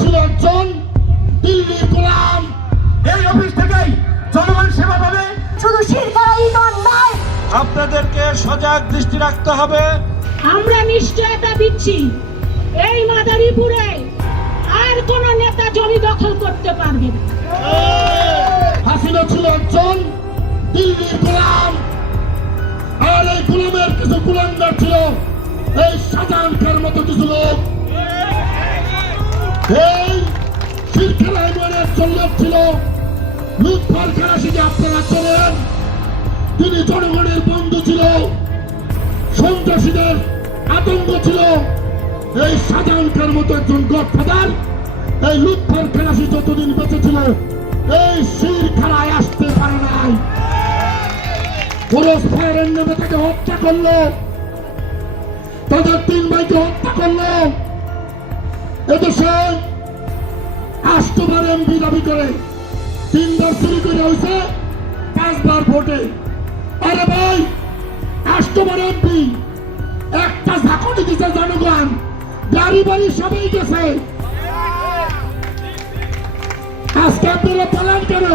ছিল একজন দিল্লির গোলাম। এই অফিস থেকেই জনগণ সেবা পাবে। শুধু শিরকারাই নয়, আপনাদেরকে সজাগ দৃষ্টি রাখতে হবে। আমরা নিশ্চয়তা দিচ্ছি এই মাদারীপুরে আর কোন নেতা জমি দখল করতে পারবে না। হাসিনা ছিল একজন দিল্লির গোলাম, আর এই গোলামের কিছু গোলামদার ছিল এই শাহজাহান খানের মতো কিছু লোক। এই শিরখেলা ইউনিয়নের একজন লোক ছিল লুৎফর খালাসিকে আপনারা চেনেন। তিনি জনগণের বন্ধু ছিল, সন্ত্রাসীদের আতঙ্ক ছিল। এই শাহজাহান খানের মতো একজন গডফাদার এই লুৎফর খালাসি যতদিন বেঁচে ছিল এই শিরখেলায় আসতে পারে নাই। পুরো ফায়ারের নেমে তাকে হত্যা করলো, তাদের 3 ভাইকে হত্যা করলো। এদেশে 8 বার এমপি দাবি করে 3 বার চুরি করে হয়েছে, 5 বার ভোটে। আরে ভাই, 8 বার এমপি, একটা ঝাঁকুনি দিছে জনগণ, গাড়ি বাড়ি সবাই গেছে। আজকে আপনারা পালান কেন?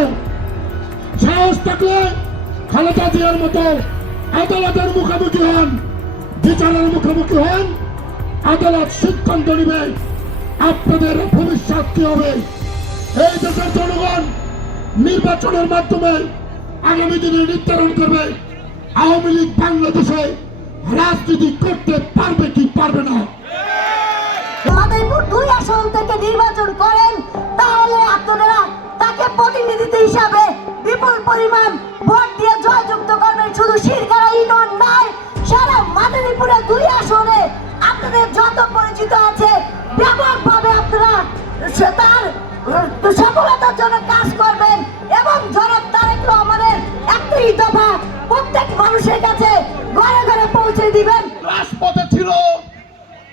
সাহস থাকলে খালেদা জিয়ার মতো আদালতের মুখোমুখি হন, বিচারের মুখোমুখি হন। আদালত সিদ্ধান্ত নিবে আপনাদের ভবিষ্যৎ কি হবে। এই দেশের জনগণ নির্বাচনের মাধ্যমে আগামী দিনে নির্ধারণ করবে আওয়ামী লীগ বাংলাদেশে রাজনীতি করতে পারবে কি পারবে না। মাদারীপুর 2 আসন থেকে নির্বাচন করেন, তাহলে আপনারা তাকে প্রতিনিধি হিসাবে বিপুল পরিমাণ ভোট দিয়ে জয়যুক্ত করবেন। শুধু শিরকারাই নয়, সারা মাদারীপুরে 2 আসনে আপনাদের যত পরিচিত আছে ব্যাপকভাবে আপনারা তার সফলতার জন্য কাজ করবেন এবং জনাব তারেক রহমানের একটাই দফা প্রত্যেক মানুষের কাছে ঘরে ঘরে পৌঁছে দিবেন। রাজপথে ছিল,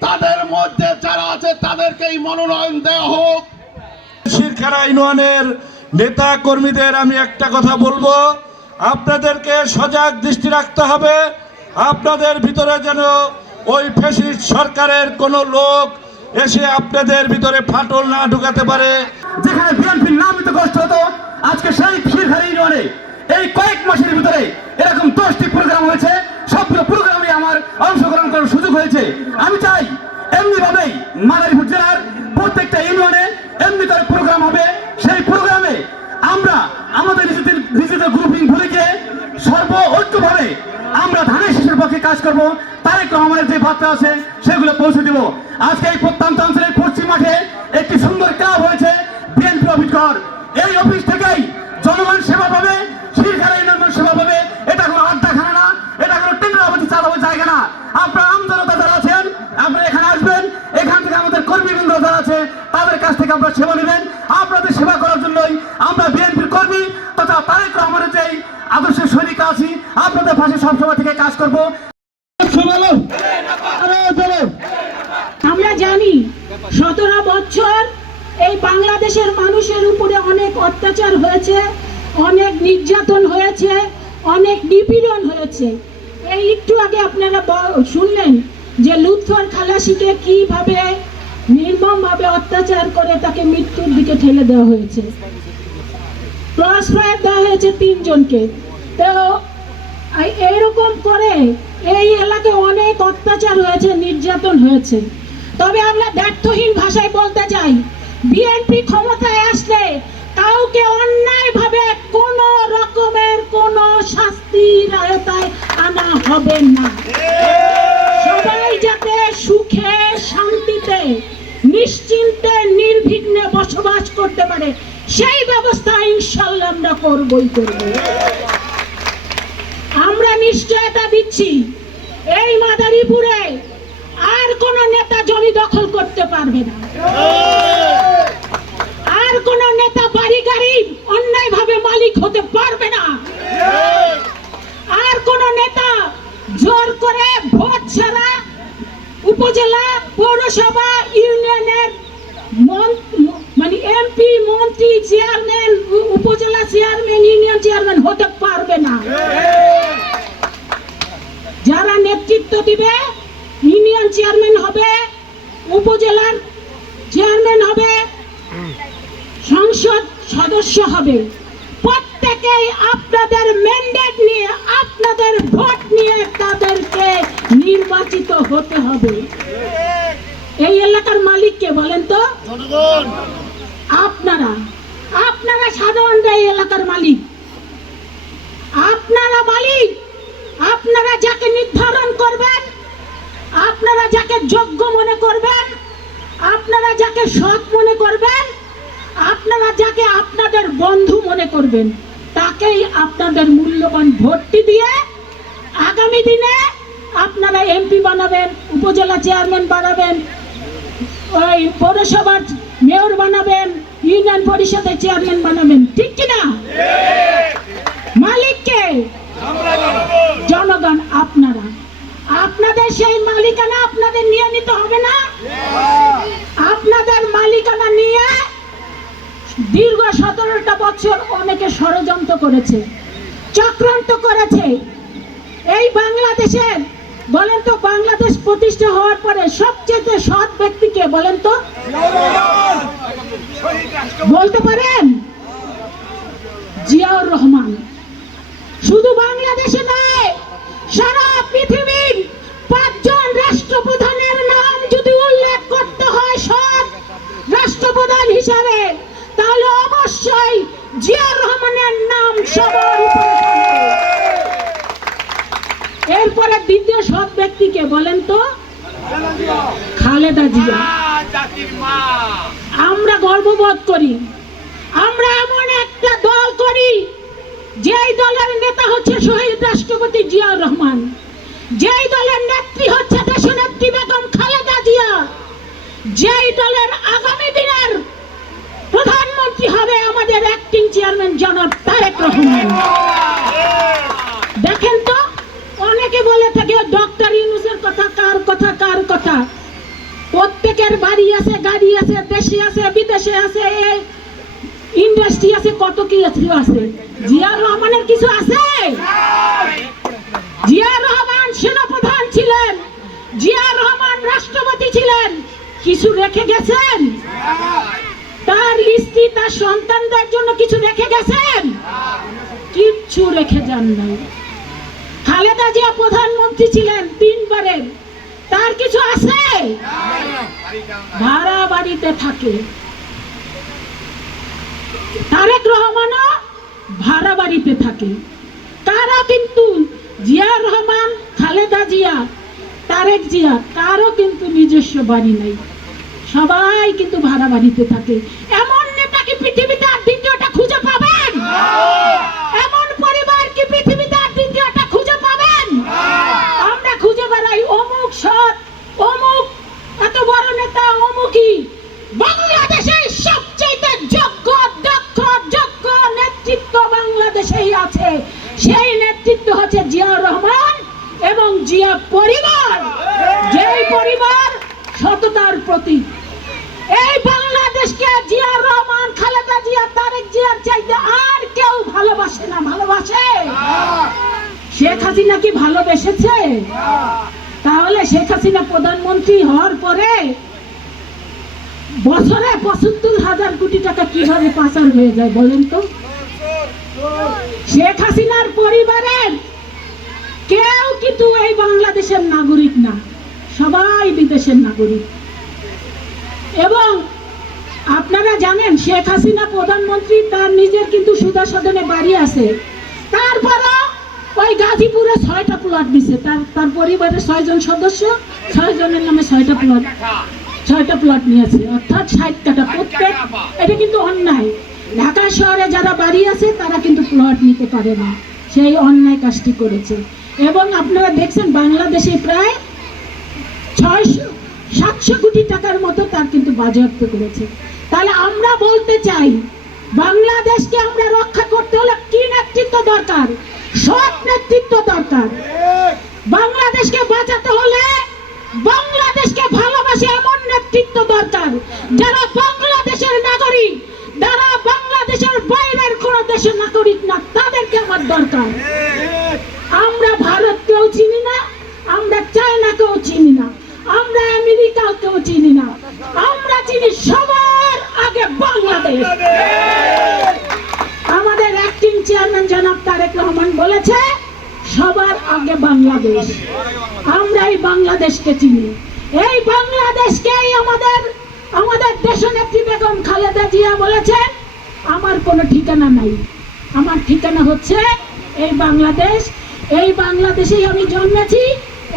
তাদের মধ্যে যারা আছে তাদেরকেই মনোনয়ন দেওয়া হোক। শিরখেলা ইউনিয়নের নেতা কর্মীদের আমি একটা কথা বলবো, আপনাদেরকে সজাগ দৃষ্টি রাখতে হবে। আপনাদের ভিতরে যেন ওই ফ্যাসিস্ট সরকারের কোনো লোক এসে আপনাদের ভিতরে ফাটল না ঢুকাতে পারে। যেখানে বিএনপির নামিত গোষ্ঠী হতো, আজকে সেই শিরখেলা ইউনিয়নে এই কয়েক মাসের ভিতরে এরকম 10টি প্রোগ্রাম হয়েছে। সবগুলো প্রোগ্রামে আমার অংশগ্রহণ করার সুযোগ হয়েছে। আমি চাই এমনি ভাবেই মাদারীপুর জেলার প্রত্যেকটা ইউনিয়নে এমনি করে প্রোগ্রাম হবে। সেই প্রোগ্রামে আমরা আমাদের নিজেদের গ্রুপিং ভুলে গিয়ে ঐক্যভাবে আমরা ধানের শীষের পক্ষে কাজ করব। তারেক রহমানের যে বার্তা আছে সেগুলো পৌঁছে দিব। আজকে এই প্রত্যন্ত অঞ্চলের পশ্চিম মাঠে একটি সুন্দর ক্লাব হয়েছে, বিএনপি অফিস ঘর। এই অফিস থেকেই জনগণ সেবা পাবে, শিরখেলা ইউনিয়ন সেবা পাবে। এটা কোনো আড্ডাখানা না, এটা কোনো টেন্ডারবাজি চালাবার জায়গা না। আপনারা আমজনতা যারা আছেন আপনারা এখানে আসবেন, এখান থেকে আমাদের কর্মীবৃন্দ যারা আছে তাদের কাছ থেকে আপনারা সেবা নেবেন। আপনাদের সেবা করার জন্যই আমরা বিএনপির কর্মী তথা তারেক রহমানের যেই আদর্শের সৈনিক আছি, আপনাদের পাশে সবসময় থেকে কাজ করবো। আমরা জানি 17 বছর এই বাংলাদেশের মানুষের উপরে অনেক অত্যাচার হয়েছে, অনেক নির্যাতন হয়েছে, অনেক নিপীড়ন হয়েছে। এই একটু আগে আপনারা শুনলেন যে লুৎফর খালাসিকে কিভাবে নির্মমভাবে অত্যাচার করে তাকে মৃত্যুর দিকে ঠেলে দেওয়া হয়েছে। ক্রস ফায়ার দেওয়া হয়েছে 3 জনকে। তো এইরকম করে এই এলাকায় অনেক অত্যাচার হয়েছে, নির্যাতন হয়েছে। তবে আমরা ব্যর্থহীন ভাষায় বলতে চাই, বিএনপি ক্ষমতায় আসলে কাউকে অন্যায়ভাবে কোন রকমের কোন শাস্তির আওতায় আনা হবে না। সবাই যাতে সুখে শান্তিতে নিশ্চিন্তে নির্বিঘ্নে বসবাস করতে পারে সেই ব্যবস্থা ইনশাআল্লাহ আমরা করবই করব। আমরা নিশ্চয়তা দিচ্ছি এই মাদারীপুরে আর কোন নেতা জমি দখল করতে পারবে না, আর কোন নেতা বাড়ি গাড়ি অন্যায়ভাবে মালিক হতে পারবে না, আর কোন নেতা জোর করে ভোট ছাড়া উপজেলা পৌরসভা ইউনিয়নের মানে এমপি মন্ত্রী চেয়ারম্যান উপজেলা চেয়ারম্যান ইউনিয়ন চেয়ারম্যান হতে পারবে না। যারা নেতৃত্ব দিবে ইউনিয়ন চেয়ারম্যান হবে, উপজেলার চেয়ারম্যান হবে, সংসদ সদস্য হবে, প্রত্যেকেই আপনাদের ম্যান্ডেট নিয়ে, আপনাদের ভোট নিয়ে তাদেরকে নির্বাচিত হতে হবে। এই এলাকার মালিক কে বলেন তো? আপনারা। আপনারা সাধারণ এই এলাকার মালিক, আপনারা মালিক। আপনারা যাকে নির্ধারণ করবেন, আপনারা যাকে যোগ্য মনে করবেন, আপনারা যাকে সৎ মনে করবেন, আপনারা যাকে আপনাদের বন্ধু মনে করবেন, তাকেই আপনাদের মূল্যবান ভোটটি দিয়ে আগামী দিনে আপনারা এমপি বানাবেন, উপজেলা চেয়ারম্যান বানাবেন, ওই পৌরসভার মেয়র বানাবেন, ইউনিয়ন পরিষদের চেয়ারম্যান বানাবেন, ঠিক কিনা? মালিককে জনগণ। আপনারা, আপনাদের সেই মালিকানা আপনাদের নিয়ে নিতে হবে না? আপনাদের মালিকানা নিয়ে দীর্ঘ 17টা বছর অনেকে ষড়যন্ত্র করেছে, চক্রান্ত করেছে। এই বাংলাদেশের, বলেন তো, বাংলাদেশ প্রতিষ্ঠা হওয়ার পরে সবচেয়ে সৎ ব্যক্তিকে বলেন তো? বলতে পারেন? জিয়াউর রহমান। শুধু বাংলাদেশে নয়, সারা পৃথিবীর 5 জন রাষ্ট্রপ্রধানের নাম যদি উল্লেখ করতে হয় সৎ রাষ্ট্রপ্রধান হিসাবে, তাহলে অবশ্যই জিয়াউর রহমানের নাম সবার উপরে থাকবে। এরপরে দ্বিতীয় সৎ ব্যক্তিকে বলেন তো? খালেদা জিয়া। আমরা গর্ববোধ করি, আমরা এমন একটা দল করি যেই দলের নেতা হচ্ছে শহীদ রাষ্ট্রপতি জিয়াউর রহমান, যেই দলের নেত্রী হচ্ছে দেশনেত্রী বেগম খালেদা জিয়া, যেই দলের আগামী দিনের প্রধানমন্ত্রী হবে আমাদের অ্যাক্টিং চেয়ারম্যান জনাব তারেক রহমান। দেখেন তো, অনেকে বলে থাকে ডক্টর ইউনূসের কথা, কার কথা কার কথা। প্রত্যেকের বাড়ি আছে, গাড়ি আছে, দেশে আছে, বিদেশে আছে, ইন্ডাস্ট্রি আছে, কত কি আছে। জিয়াউর রহমানের কিছু আছে? জিয়াউর রহমান সেনাপ্রধান ছিলেন, জিয়াউর রহমান রাষ্ট্রপতি ছিলেন, কিছু রেখে গেছেন? তার স্ত্রী, তার সন্তানদের জন্য কিছু রেখে গেছেন? কিচ্ছু রেখে যান নাই। খালেদা জিয়া প্রধানমন্ত্রী ছিলেন 3 বারের, তার কিছু আছে? ভাড়া বাড়িতে থাকে। তারেক রহমানও ভাড়া বাড়িতে থাকে। তারা কিন্তু জিয়াউর রহমান, খালেদা জিয়া, তারেক জিয়া, কারো কিন্তু নিজস্ব বাড়ি নাই, সবাই কিন্তু ভাড়া বাড়িতে থাকে। এমন নেতা কি পৃথিবীতে আর দ্বিতীয়টা খুঁজে পাবেন? এমন পরিবার কি পৃথিবীতে আর দ্বিতীয়টা খুঁজে পাবেন? আমরা খুঁজে বেড়াই অমুক সৎ, অমুক এত বড় নেতা, অমুকই। বাংলাদেশের সবচেয়ে যোগ্য, দক্ষ, যোগ্য নেতৃত্ব বাংলাদেশেই আছে। সেই নেতৃত্ব হচ্ছে জিয়াউর রহমান এবং জিয়া পরিবার, যেই পরিবার সততার প্রতীক। এই বাংলাদেশকে জিয়াউর রহমান, খালেদা জিয়া, তারেক জিয়ার চাইতে আর কেউ ভালোবাসে না। ভালোবাসে? শেখ হাসিনা কি ভালোবেসেছে? তাহলে শেখ হাসিনা প্রধানমন্ত্রী হওয়ার পরে বছরে 75,000 কোটি টাকা কিভাবে পাচার হয়ে যায় বলেন তো? শেখ হাসিনার পরিবারের কেউ কিন্তু এই বাংলাদেশের নাগরিক না, সবাই বিদেশের নাগরিক। এবং আপনারা জানেন শেখ হাসিনা প্রধানমন্ত্রী, তার নিজের কিন্তু সুধা সদনে বাড়ি আছে, তারপরও ওই গাজীপুরে 6টা প্লট দিছে। তার পরিবারের 6 জন সদস্য, 6 জনের নামে 6টা প্লট নিয়েছে, অর্থাৎ 60 কাঠা প্রত্যেক। এটা কিন্তু অন্যায়। ঢাকা শহরে যারা বাড়ি আছে তারা কিন্তু প্লট নিতে পারে না, সেই অন্যায় কাজটি করেছে। এবং আপনারা দেখছেন বাংলাদেশে প্রায় 600-700 কোটি টাকার মতো তার কিন্তু বাজেয়াপ্ত করেছে। তাহলে আমরা বলতে চাই, বাংলাদেশকে আমরা রক্ষা করতে হলে কি নেতৃত্ব দরকার? সৎ নেতৃত্ব দরকার। বাংলাদেশকে বাঁচাতে হলে বাংলাদেশকে ভালোবাসে এমন নেতৃত্ব দরকার, যারা বাংলাদেশের নাগরিক, যারা বাংলাদেশের বাইরের কোন দেশের নাগরিক না, তাদেরকে আমার দরকার। আমরা ভারতকেও চিনি না, আমরা চায়নাকেও চিনি না, আমরা আমেরিকাকেও চিনি না, আমরা চিনি সবার আগে বাংলাদেশ। বাংলাদেশ। আমাদের অ্যাক্টিং চেয়ারম্যান জনাব তারেক রহমান বলেছে সবার আগে বাংলাদেশ। আমরা এই বাংলাদেশকে চিনি, এই বাংলাদেশকেই আমাদের দেশনেত্রী বেগম খালেদা জিয়া বলেছেন আমার কোনো ঠিকানা নাই, আমার ঠিকানা হচ্ছে এই বাংলাদেশ। এই বাংলাদেশেই আমি জন্মেছি,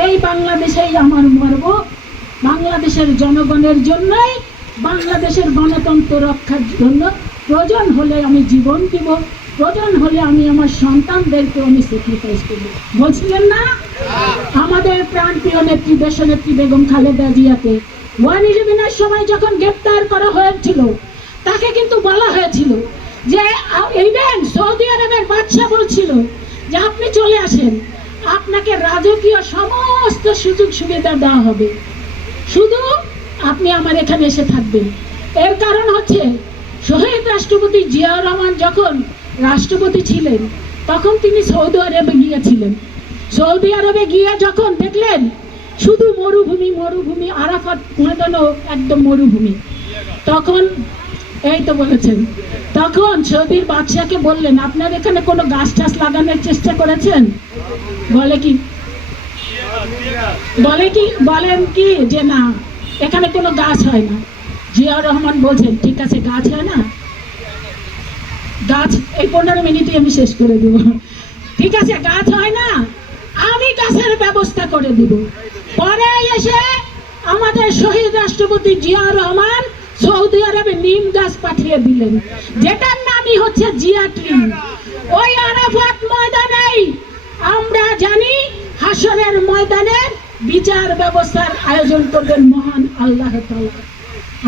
এই বাংলাদেশেই আমার মরব। বাংলাদেশের জনগণের জন্যই, বাংলাদেশের গণতন্ত্র রক্ষার জন্য প্রয়োজন হলে আমি জীবন দিব, প্রয়োজন হলে আমি আমার সন্তানদেরকে আমি স্যাক্রিফাইস করব। বলছিলেন না আমাদের প্রাণপ্রিয় নেত্রী দেশনেত্রী বেগম খালেদা জিয়াকে 111-এর সময় যখন গ্রেপ্তার করা হয়েছিল, তাকে কিন্তু বলা হয়েছিল যে ইভেন সৌদি আরবের বাদশা বলছিল যে আপনি চলে আসেন, আপনাকে রাজকীয় সমস্ত সুযোগ সুবিধা দেওয়া হবে, শুধু আপনি আমার এখানে এসে থাকবেন। এর কারণ হচ্ছে শহীদ রাষ্ট্রপতি জিয়াউর রহমান যখন রাষ্ট্রপতি ছিলেন তখন তিনি সৌদি আরবে গিয়েছিলেন। সৌদি আরবে গিয়ে যখন দেখলেন শুধু মরুভূমি মরুভূমি, আরাফাত ময়দানও একদম মরুভূমি, তখন এই তো বলেছেন, তখন সৌদির বাদশাকে বললেন আপনার এখানে কোনো গাছ টাছ লাগানোর চেষ্টা করেছেন? বলেন কি যে না, এখানে কোনো গাছ হয় না। জিয়াউর রহমান বলছেন ঠিক আছে, গাছ হয় না, গাছ এই 15 মিনিটে আমি শেষ করে দেব। ঠিক আছে, গাছ হয় না, আমি গাছের ব্যবস্থা করে দিব। পরে এসে আমাদের শহীদ রাষ্ট্রপতি জিয়াউর রহমান সৌদি আরবে নিম গাছ পাঠিয়ে দিলেন, যেটার নামই হচ্ছে জিয়া ট্রি। ওই আরাফাত ময়দানেই আমরা জানি হাসরের ময়দানের বিচার ব্যবস্থার আয়োজন করবেন মহান আল্লাহ তাআলা।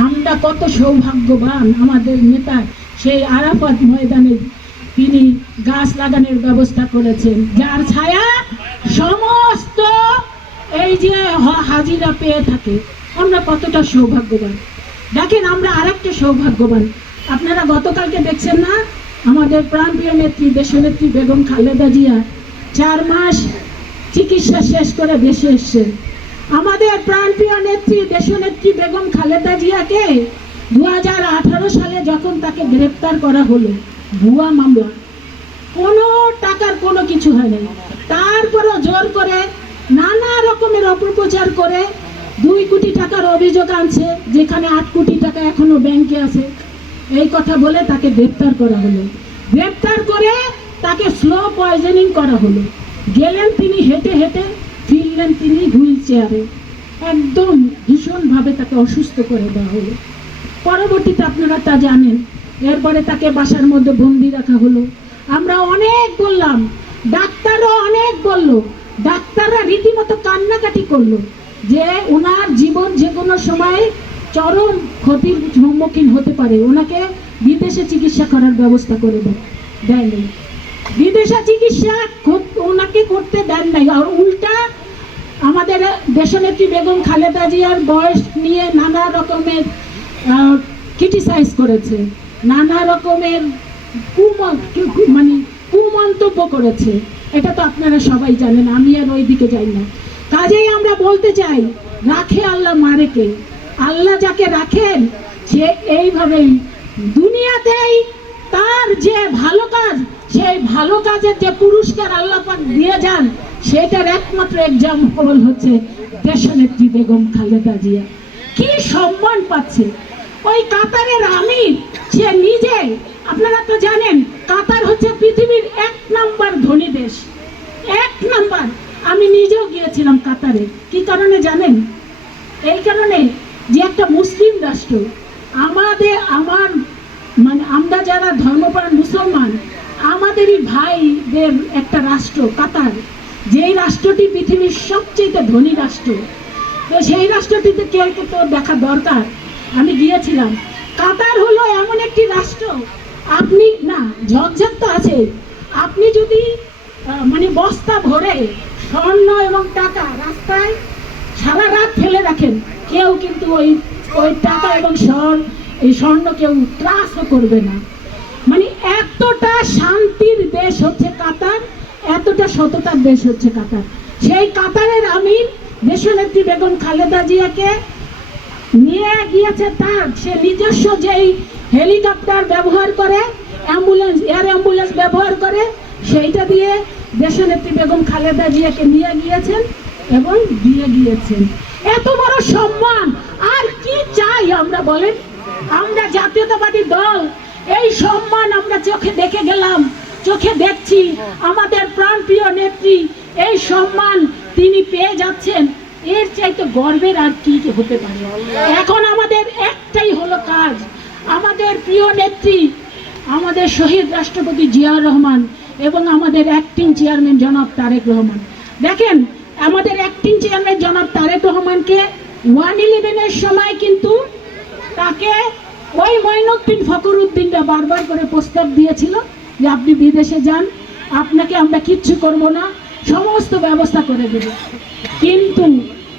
আমরা কত সৌভাগ্যবান, আমাদের নেতা সেই আরাফাত ময়দানে তিনি গাছ লাগানোর ব্যবস্থা করেছেন, যার ছায়া সমস্ত এই যে হাজিরা পেয়ে থাকে। আমরা কতটা সৌভাগ্যবান। দেখেন আমরা আরেকটা সৌভাগ্যবান, আপনারা গতকালকে দেখছেন না আমাদের প্রাণপ্রিয় নেত্রী দেশনেত্রী বেগম খালেদা জিয়া 4 মাস চিকিৎসা শেষ করে দেশে এসছেন। আমাদের প্রাণপ্রিয় নেত্রী দেশনেত্রী বেগম খালেদা জিয়াকে 2018 সালে যখন তাকে গ্রেপ্তার করা হলো, ভুয়া মামলা, কোনো টাকার কোনো কিছু হয় নাই, তারপরও জোর করে নানা রকমের অপপ্রচার করে 2 কোটি টাকার অভিযোগ আনছে, যেখানে 8 কোটি টাকা এখনো ব্যাংকে আছে, এই কথা বলে তাকে গ্রেপ্তার করা হলো। গ্রেপ্তার করে তাকে স্লো পয়জনিং করা হলো। গেলেন তিনি হেঁটে হেঁটে, ফিরলেন তিনি হুইল চেয়ারে, একদম ভীষণভাবে তাকে অসুস্থ করে দেওয়া হলো। পরবর্তীতে আপনারা তা জানেন, এরপরে তাকে বাসার মধ্যে বন্দি রাখা হলো। আমরা অনেক বললাম, ডাক্তারও অনেক বলল, ডাক্তাররা রীতিমতো কান্নাকাটি করলো যে ওনার জীবন যে কোনো সময় চরম ক্ষতির সম্মুখীন হতে পারে, ওনাকে বিদেশে চিকিৎসা করার ব্যবস্থা করে দেয়নি, বিদেশে চিকিৎসা ওনাকে করতে দেন নাই। আর উল্টা আমাদের দেশনেত্রী বেগম খালেদা জিয়ার বয়স নিয়ে নানা রকমের ক্রিটিসাইজ করেছে, নানা রকমের কুমন্তব্য করেছে। এটা তো আপনারা সবাই জানেন, আমি আর ওই দিকে যাই না। কাজেই আমরা বলতে চাই, রাখে আল্লাহ মারে কে। আল্লাহ যাকে রাখেন সে এইভাবেই দুনিয়াতেই তার যে ভালো কাজ, সেই ভালো কাজের যে পুরস্কার আল্লাহ পাক দিয়ে যান, সেটার একমাত্র এক্সাম্পল হচ্ছে দেশনেত্রী বেগম খালেদা জিয়া। কি সম্মান পাচ্ছে ওই কাতারের আমির, সে নিজে, আপনারা তো জানেন কাতার হচ্ছে পৃথিবীর 1 নম্বর ধনী দেশ, 1 নম্বর। আমি নিজেও গিয়েছিলাম কাতারে। কি কারণে জানেন? এই কারণে যে একটা মুসলিম রাষ্ট্র, আমরা যারা ধর্মপ্রাণ মুসলমান, আমাদেরই ভাইদের একটা রাষ্ট্র কাতার, যেই রাষ্ট্রটি পৃথিবীর সবচেয়ে ধনী রাষ্ট্র, তো সেই রাষ্ট্রটিতে কে তো দেখা দরকার। আমি গিয়েছিলাম। কাতার হলো এমন একটি রাষ্ট্র, আপনি না ঝকঝক তো আছে, আপনি যদি বস্তা ভরে স্বর্ণ এবং টাকা রাস্তায় সারা রাত ফেলে রাখেন, কেউ কিন্তু ওই টাকা এবং স্বর্ণ কেউ ত্রাসও করবে না। এতটা শান্তির দেশ হচ্ছে কাতার, এতটা সততার দেশ হচ্ছে কাতার। সেই কাতারের আমির দেশনেত্রী বেগম খালেদা জিয়াকে নিয়ে গিয়েছে তার সে নিজস্ব যেই হেলিকপ্টার ব্যবহার করে, এয়ার অ্যাম্বুলেন্স ব্যবহার করে, সেইটা দিয়ে দেশনেত্রী বেগম খালেদা জিয়াকে নিয়ে গিয়েছেন এবং দিয়ে গিয়েছেন। এত বড় সম্মান আর কি চাই আমরা বলেন? আমরা জাতীয়তাবাদী দল এই সম্মান আমরা চোখে দেখে গেলাম, চোখে দেখছি। আমাদের প্রাণপ্রিয় নেত্রী এই সম্মান তিনি পেয়ে যাচ্ছেন, এর চাইতে গর্বের আর কি হতে পারে? এখন আমাদের একটাই হলো কাজ, আমাদের প্রিয় নেত্রী আমাদের শহীদ রাষ্ট্রপতি জিয়াউর রহমান এবং আমাদের অ্যাক্টিং চেয়ারম্যান জনাব তারেক রহমান। দেখেন, আমাদের অ্যাক্টিং চেয়ারম্যান জনাব তারেক রহমানকে 111-এর সময় কিন্তু তাকে ওই মঈনুদ্দিন ফখরুদ্দিনরা বারবার করে প্রস্তাব দিয়েছিল যে আপনি বিদেশে যান, আপনাকে আমরা কিচ্ছু করব না, সমস্ত ব্যবস্থা করে দেব। কিন্তু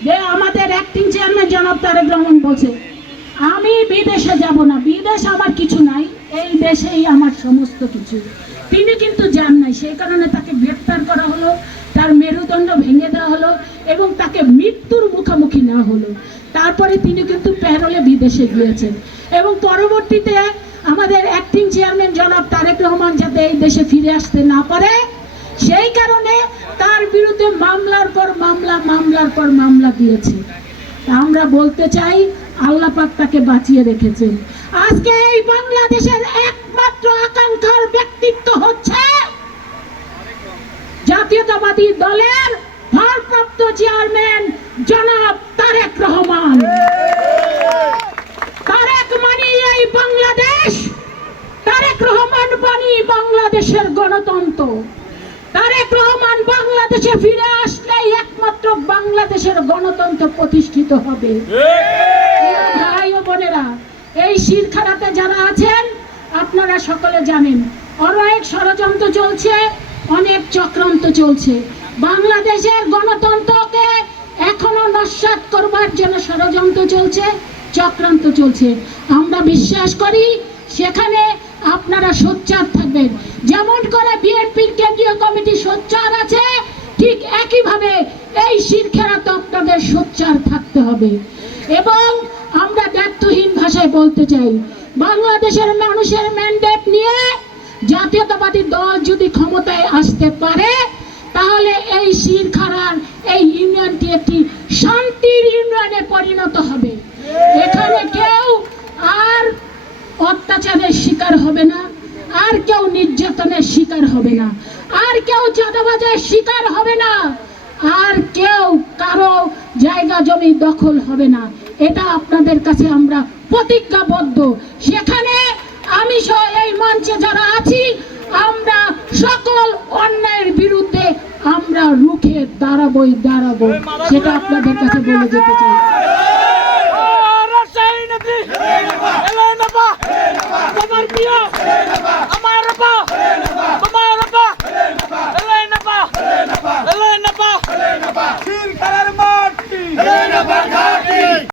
যে আমাদের অ্যাক্টিং চেয়ারম্যান জনাব তারেক রহমান বলছে আমি বিদেশে যাব না, বিদেশ আমার কিছু নাই, এই দেশেই আমার সমস্ত কিছু। তিনি কিন্তু যান নাই, সেই কারণে তাকে গ্রেপ্তার করা হলো, তার মেরুদণ্ড ভেঙে দেওয়া হলো এবং তাকে মৃত্যুর মুখোমুখি নেওয়া হলো। তারপরে তিনি কিন্তু প্যারোলে বিদেশে গিয়েছেন এবং পরবর্তীতে আমাদের অ্যাক্টিং চেয়ারম্যান জনাব তারেক রহমান যাতে এই দেশে ফিরে আসতে না পারে সেই কারণে তার বিরুদ্ধে মামলার পর মামলা, মামলার পর মামলা দিয়েছে। আমরা বলতে চাই আল্লাহ পাক তাকে বাঁচিয়ে রেখেছেন। আজকে এই বাংলাদেশের একমাত্র আকাঙ্ক্ষার ব্যক্তিত্ব হচ্ছে জাতীয়তাবাদী দলের ভারপ্রাপ্ত চেয়ারম্যান জনাব তারেক রহমান। তারেক মানি এই বাংলাদেশ, তারেক রহমান মানি বাংলাদেশের গণতন্ত্র। তারেক রহমান বাংলাদেশে ফিরে আসলেই একমাত্র বাংলাদেশের গণতন্ত্র প্রতিষ্ঠিত হবে। ভাই ও বোনেরা, এই শিরখানাতে যারা আছেন আপনারা সকলে জানেন অনেক ষড়যন্ত্র চলছে, অনেক চক্রান্ত চলছে। বাংলাদেশের গণতন্ত্রকে এখনো নস্যাৎ করবার জন্য ষড়যন্ত্র চলছে, চক্রান্ত চলছে। আমরা বিশ্বাস করি সেখানে আপনারা সোচ্চার থাকবেন। যেমন করে বিএনপির কেন্দ্রীয় কমিটি সোচ্চার আছে, ঠিক একইভাবে এই শিরখেরাতে আপনাদের সোচ্চার থাকতে হবে। এবং আমরা দায়িত্বহীন ভাষায় বলতে চাই, বাংলাদেশের মানুষের ম্যান্ডেট নিয়ে জাতীয়তাবাদী দল যদি ক্ষমতায় আসতে পারে তাহলে এই শিরখানার এই ইউনিয়নটি একটি শান্তির ইউনিয়নে পরিণত হবে। এখানে কেউ আর অত্যাচারের শিকার হবে না, আর কেউ নির্যাতনের শিকার হবে না, আর কেউ চাঁদাবাজের শিকার হবে না, আর কেউ কারো জায়গা জমি দখল হবে না। এটা আপনাদের কাছে আমরা প্রতিজ্ঞাবদ্ধ। সেখানে আমি সহ এই মঞ্চে যারা আছি আমরা সকল অন্যায়ের বিরুদ্ধে আমরা রুখে দাঁড়াবো, সেটা আপনাদের কাছে বলে যেতে চাই।